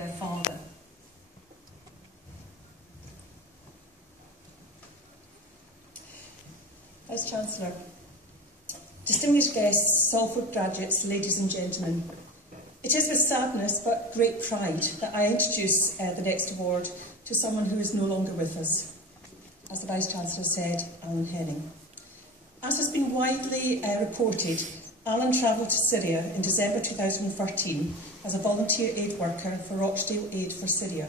their father. Vice-Chancellor, distinguished guests, Salford graduates, ladies and gentlemen, it is with sadness but great pride that I introduce the next award to someone who is no longer with us. As the Vice-Chancellor said, Adam Henning. As has been widely reported, Alan travelled to Syria in December 2013 as a volunteer aid worker for Rochdale Aid for Syria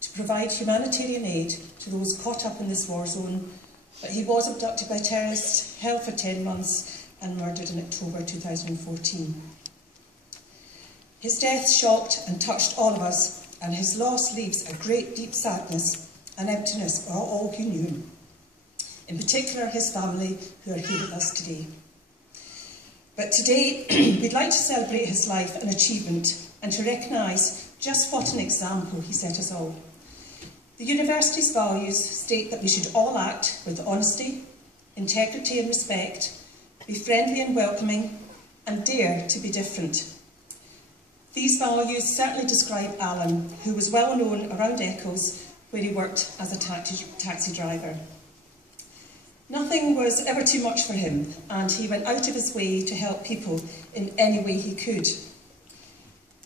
to provide humanitarian aid to those caught up in this war zone, but he was abducted by terrorists, held for 10 months and murdered in October 2014. His death shocked and touched all of us, and his loss leaves a great deep sadness and emptiness for all who knew him, in particular his family who are here with us today. But today we'd like to celebrate his life and achievement and to recognise just what an example he set us all. The University's values state that we should all act with honesty, integrity and respect, be friendly and welcoming, and dare to be different. These values certainly describe Alan, who was well known around Eccles, where he worked as a taxi driver. Nothing was ever too much for him, and he went out of his way to help people in any way he could.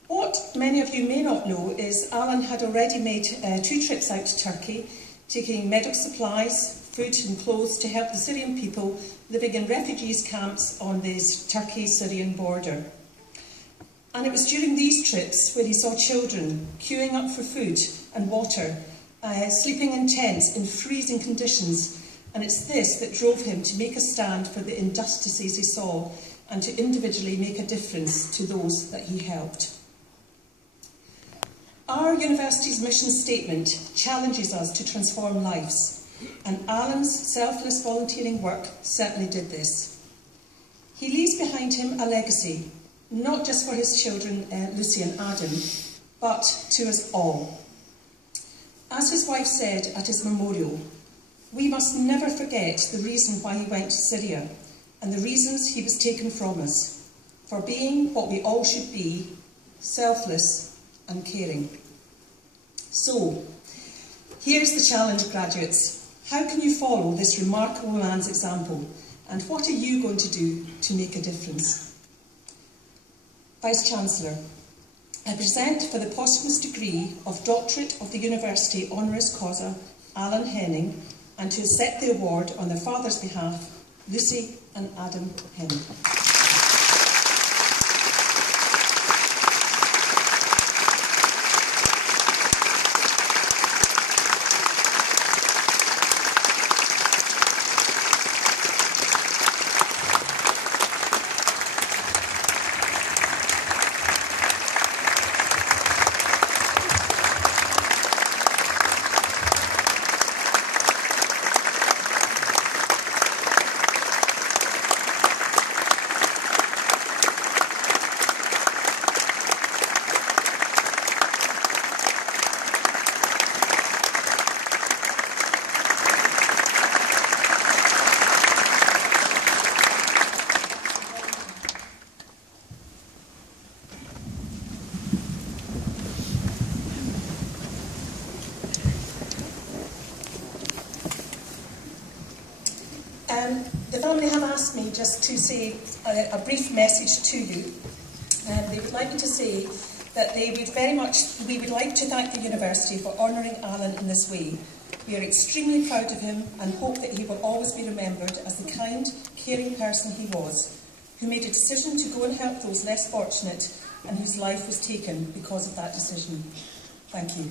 What many of you may not know is Alan had already made 2 trips out to Turkey, taking medical supplies, food and clothes to help the Syrian people living in refugees camps on this Turkey-Syrian border. And it was during these trips where he saw children queuing up for food and water, sleeping in tents in freezing conditions, and it's this that drove him to make a stand for the injustices he saw and to individually make a difference to those that he helped. Our university's mission statement challenges us to transform lives, and Alan's selfless volunteering work certainly did this. He leaves behind him a legacy, not just for his children, Lucy and Adam, but to us all. As his wife said at his memorial, we must never forget the reason why he went to Syria and the reasons he was taken from us, for being what we all should be, selfless and caring. So, here's the challenge, graduates. How can you follow this remarkable man's example, and what are you going to do to make a difference? Vice-Chancellor, I present for the posthumous degree of Doctorate of the University Honoris Causa, Alan Henning, and to accept the award on their father's behalf, Lucy and Adam Henning. The family have asked me just to say a brief message to you. They would like me to say that we would like to thank the University for honouring Alan in this way. We are extremely proud of him and hope that he will always be remembered as the kind, caring person he was, who made a decision to go and help those less fortunate and whose life was taken because of that decision. Thank you.